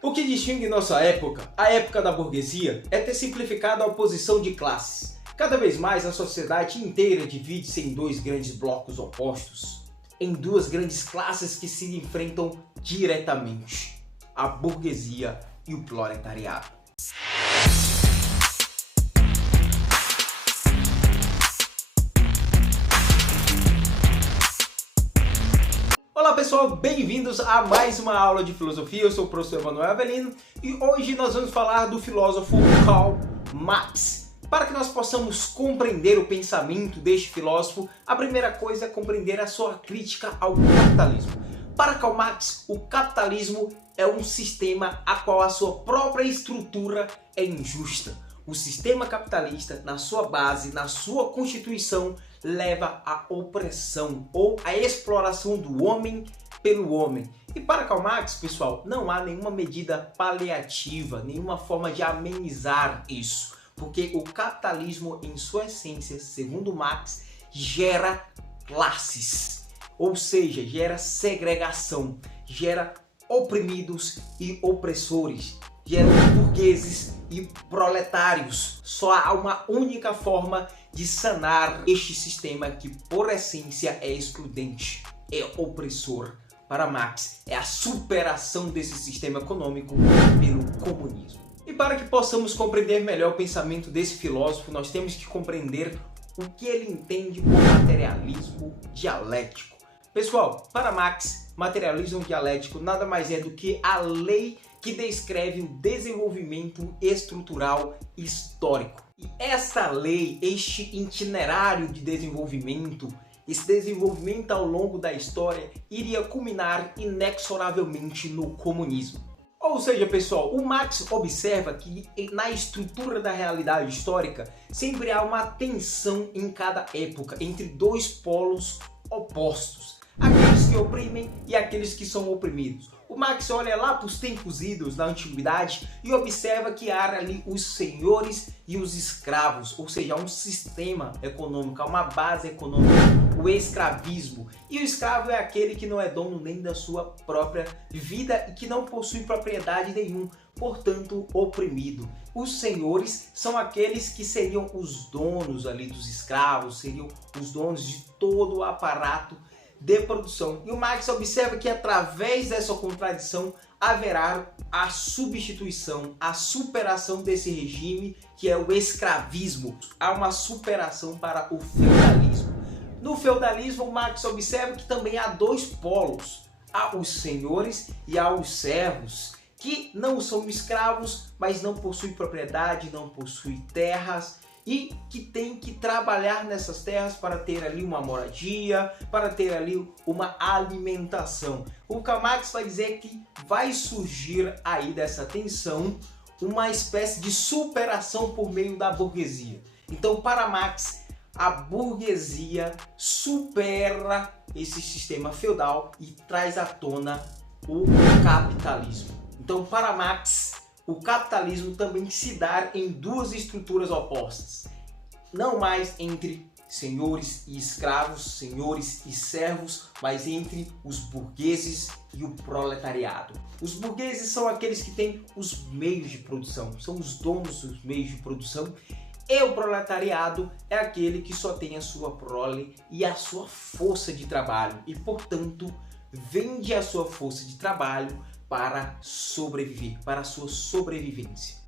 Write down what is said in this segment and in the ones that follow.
O que distingue nossa época, a época da burguesia, é ter simplificado a oposição de classes. Cada vez mais a sociedade inteira divide-se em dois grandes blocos opostos, em duas grandes classes que se enfrentam diretamente, a burguesia e o proletariado. Olá pessoal, bem-vindos a mais uma aula de filosofia. Eu sou o professor Emanuel Avelino e hoje nós vamos falar do filósofo Karl Marx. Para que nós possamos compreender o pensamento deste filósofo, a primeira coisa é compreender a sua crítica ao capitalismo. Para Karl Marx, o capitalismo é um sistema a qual a sua própria estrutura é injusta. O sistema capitalista, na sua base, na sua constituição, leva à opressão ou à exploração do homem pelo homem. E para Karl Marx, pessoal, não há nenhuma medida paliativa, nenhuma forma de amenizar isso. Porque o capitalismo, em sua essência, segundo Marx, gera classes. Ou seja, gera segregação, gera oprimidos e opressores, gera burgueses e proletários. Só há uma única forma de sanar este sistema que, por essência, é excludente, é opressor. Para Marx, é a superação desse sistema econômico pelo comunismo. E para que possamos compreender melhor o pensamento desse filósofo, nós temos que compreender o que ele entende por materialismo dialético. Pessoal, para Marx, materialismo dialético nada mais é do que a lei que descreve o desenvolvimento estrutural histórico. E essa lei, este itinerário de desenvolvimento, esse desenvolvimento ao longo da história, iria culminar inexoravelmente no comunismo. Ou seja, pessoal, o Marx observa que na estrutura da realidade histórica sempre há uma tensão em cada época entre dois polos opostos, aqueles que oprimem e aqueles que são oprimidos. O Marx olha lá para os tempos idos da antiguidade e observa que há ali os senhores e os escravos, ou seja, há um sistema econômico, há uma base econômica, o escravismo. E o escravo é aquele que não é dono nem da sua própria vida e que não possui propriedade nenhuma, portanto oprimido. Os senhores são aqueles que seriam os donos ali dos escravos, seriam os donos de todo o aparato de produção. E o Marx observa que através dessa contradição haverá a substituição, a superação desse regime que é o escravismo. Há uma superação para o feudalismo. No feudalismo, Marx observa que também há dois polos. Há os senhores e há os servos, que não são escravos, mas não possuem propriedade, não possuem terras, e que tem que trabalhar nessas terras para ter ali uma moradia, para ter ali uma alimentação. O Karl Marx vai dizer que vai surgir aí dessa tensão uma espécie de superação por meio da burguesia. Então, para Marx, a burguesia supera esse sistema feudal e traz à tona o capitalismo. Então, para Marx, o capitalismo também se dá em duas estruturas opostas. Não mais entre senhores e escravos, senhores e servos, mas entre os burgueses e o proletariado. Os burgueses são aqueles que têm os meios de produção, são os donos dos meios de produção, e o proletariado é aquele que só tem a sua prole e a sua força de trabalho e, portanto, vende a sua força de trabalho para sobreviver, para a sua sobrevivência.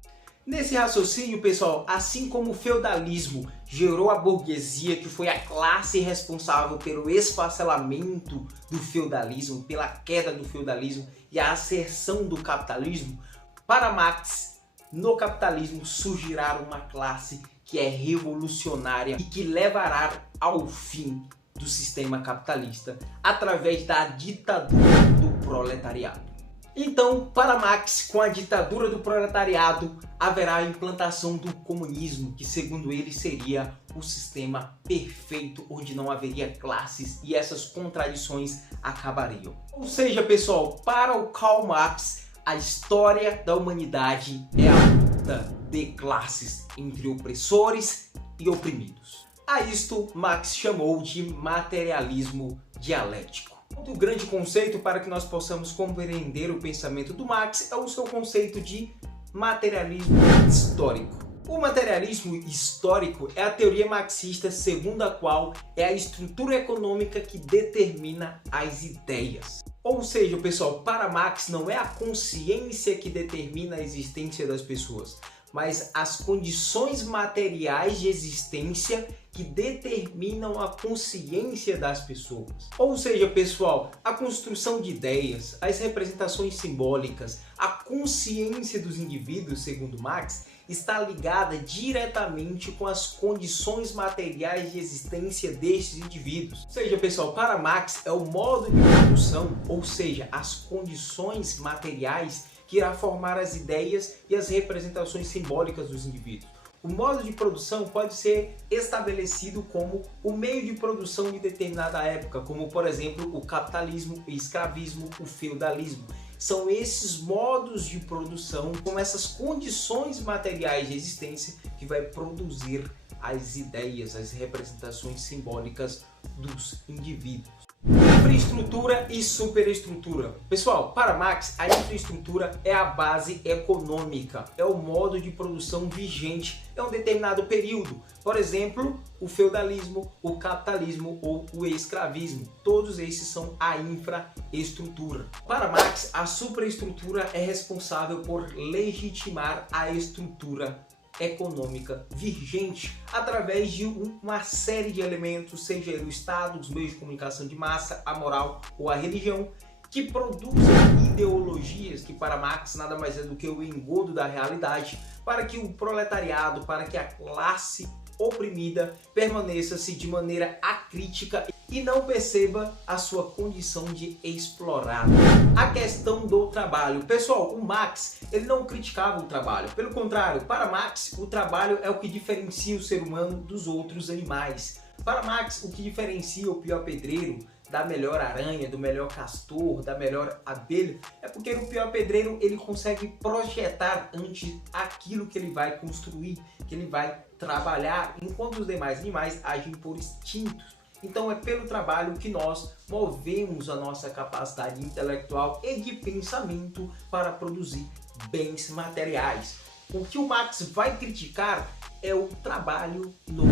Nesse raciocínio, pessoal, assim como o feudalismo gerou a burguesia, que foi a classe responsável pelo esfacelamento do feudalismo, pela queda do feudalismo e a ascensão do capitalismo, para Marx, no capitalismo surgirá uma classe que é revolucionária e que levará ao fim do sistema capitalista através da ditadura do proletariado. Então, para Marx, com a ditadura do proletariado, haverá a implantação do comunismo, que segundo ele seria o sistema perfeito, onde não haveria classes e essas contradições acabariam. Ou seja, pessoal, para o Karl Marx, a história da humanidade é a luta de classes entre opressores e oprimidos. A isto Marx chamou de materialismo dialético. O grande conceito para que nós possamos compreender o pensamento do Marx é o seu conceito de materialismo histórico. O materialismo histórico é a teoria marxista segundo a qual é a estrutura econômica que determina as ideias. Ou seja, pessoal, para Marx não é a consciência que determina a existência das pessoas, mas as condições materiais de existência que determinam a consciência das pessoas. Ou seja, pessoal, a construção de ideias, as representações simbólicas, a consciência dos indivíduos, segundo Marx, está ligada diretamente com as condições materiais de existência destes indivíduos. Ou seja, pessoal, para Marx é o modo de produção, ou seja, as condições materiais que irá formar as ideias e as representações simbólicas dos indivíduos. O modo de produção pode ser estabelecido como o meio de produção de determinada época, como por exemplo o capitalismo, o escravismo, o feudalismo. São esses modos de produção, com essas condições materiais de existência, que vai produzir as ideias, as representações simbólicas dos indivíduos. Infraestrutura e superestrutura. Pessoal, para Marx, a infraestrutura é a base econômica, é o modo de produção vigente em um determinado período. Por exemplo, o feudalismo, o capitalismo ou o escravismo. Todos esses são a infraestrutura. Para Marx, a superestrutura é responsável por legitimar a estrutura econômica vigente através de uma série de elementos, seja ele o Estado, os meios de comunicação de massa, a moral ou a religião, que produzem ideologias que para Marx nada mais é do que o engodo da realidade, para que o proletariado, para que a classe oprimida permaneça-se de maneira acrítica e não perceba a sua condição de explorado. A questão do trabalho. Pessoal, o Marx ele não criticava o trabalho. Pelo contrário, para Marx, o trabalho é o que diferencia o ser humano dos outros animais. Para Marx, o que diferencia o pior pedreiro da melhor aranha, do melhor castor, da melhor abelha, é porque o pior pedreiro ele consegue projetar antes aquilo que ele vai construir, que ele vai trabalhar, enquanto os demais animais agem por instintos. Então é pelo trabalho que nós movemos a nossa capacidade intelectual e de pensamento para produzir bens materiais. O que o Marx vai criticar é o trabalho no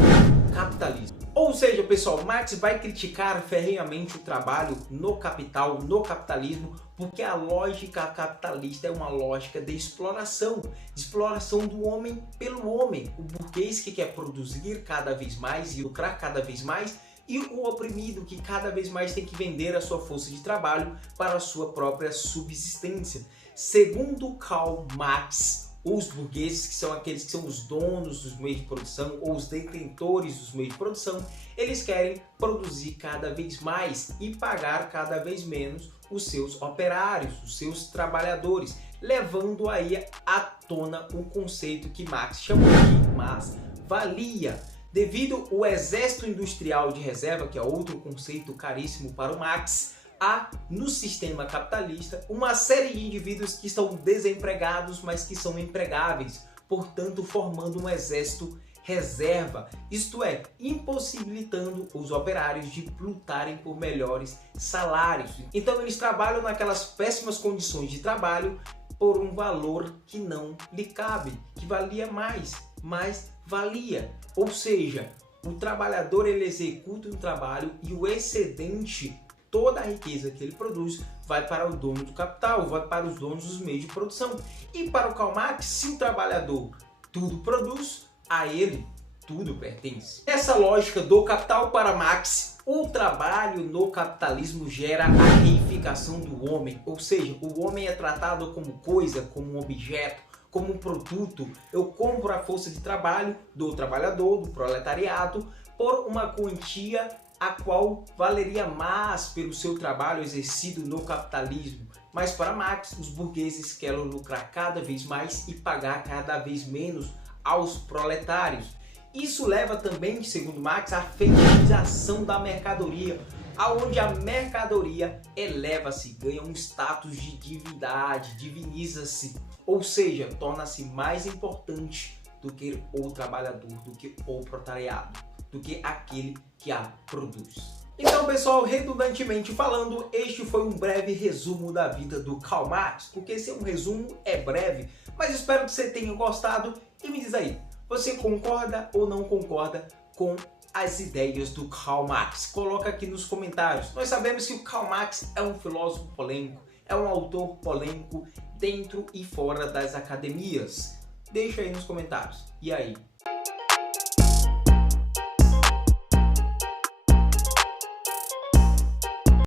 capitalismo. Ou seja, pessoal, Marx vai criticar ferrenhamente o trabalho no capital, no capitalismo, porque a lógica capitalista é uma lógica de exploração do homem pelo homem. O burguês que quer produzir cada vez mais e lucrar cada vez mais, e o oprimido que cada vez mais tem que vender a sua força de trabalho para a sua própria subsistência. Segundo Karl Marx, os burgueses, que são aqueles que são os donos dos meios de produção ou os detentores dos meios de produção, eles querem produzir cada vez mais e pagar cada vez menos os seus operários, os seus trabalhadores, levando aí à tona o conceito que Marx chamou de mais-valia. Devido ao exército industrial de reserva, que é outro conceito caríssimo para o Marx, há no sistema capitalista uma série de indivíduos que estão desempregados, mas que são empregáveis, portanto formando um exército reserva, isto é, impossibilitando os operários de lutarem por melhores salários. Então eles trabalham naquelas péssimas condições de trabalho por um valor que não lhe cabe, que valia mais, mas valia. Ou seja, o trabalhador ele executa um trabalho e o excedente, toda a riqueza que ele produz, vai para o dono do capital, vai para os donos dos meios de produção. E para o Karl Marx, se o trabalhador tudo produz, a ele tudo pertence. Essa lógica do capital para Marx, o trabalho no capitalismo gera a reificação do homem, ou seja, o homem é tratado como coisa, como um objeto, como um produto. Eu compro a força de trabalho do trabalhador, do proletariado, por uma quantia a qual valeria mais pelo seu trabalho exercido no capitalismo. Mas para Marx, os burgueses querem lucrar cada vez mais e pagar cada vez menos aos proletários. Isso leva também, segundo Marx, à fetichização da mercadoria, aonde a mercadoria eleva-se, ganha um status de divindade, diviniza-se, ou seja, torna-se mais importante do que o trabalhador, do que o proletariado, do que aquele que a produz. Então, pessoal, redundantemente falando, este foi um breve resumo da vida do Karl Marx, porque esse é um resumo, é breve, mas espero que você tenha gostado e me diz aí, você concorda ou não concorda com as ideias do Karl Marx? Coloca aqui nos comentários. Nós sabemos que o Karl Marx é um filósofo polêmico, é um autor polêmico dentro e fora das academias. Deixa aí nos comentários. E aí?